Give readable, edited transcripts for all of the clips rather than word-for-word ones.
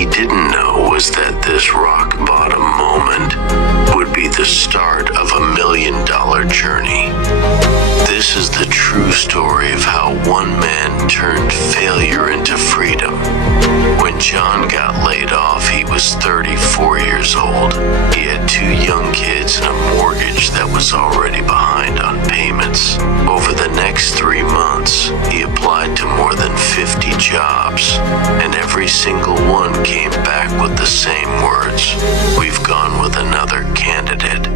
he didn't know was that this rock bottom moment would be the start of $1 million journey. This is the true story of how one man turned failure into freedom. When John got laid off, he was 34 years old. He had 2 young kids and a mortgage that was already behind on payments. Over the next 3 months, he applied to more than 50 jobs, and every single one came back with the same words: "We've gone with another candidate."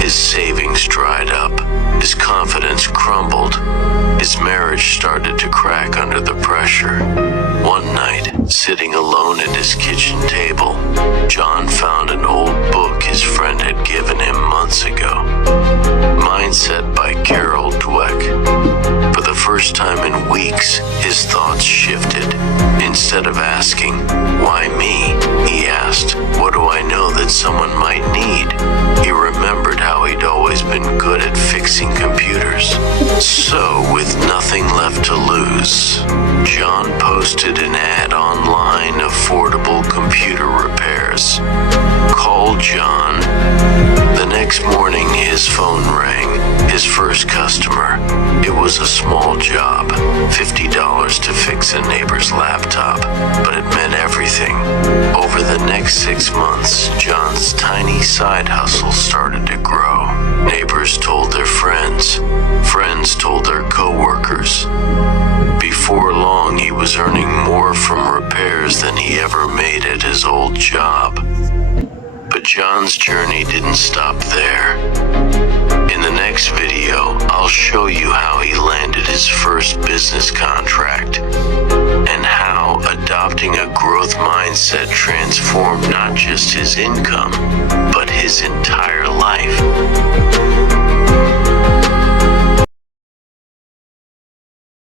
His savings dried up, his confidence crumbled, his marriage started to crack under the pressure. One night, sitting alone at his kitchen table, John found an old book his friend had given him months ago. Mindset by Carol Dweck. For the first time in weeks, his thoughts shifted. Instead of asking, "Why me?" he asked, "What do I know that someone might need?" He remembered how he'd always been good at fixing computers. So, with nothing left to lose, John posted an ad online: affordable computer repairs. Call John. The next morning, his phone rang. His first customer. It was a small job, $50 to fix a neighbor's laptop, but it meant everything. Over the next 6 months, John's tiny side hustle started to grow. Neighbors told their friends. Friends told their coworkers. Before long, he was earning more from repairs than he ever made at his old job. But John's journey didn't stop there. In the next video, I'll show you how he landed his first business contract and how adopting a growth mindset transformed not just his income, but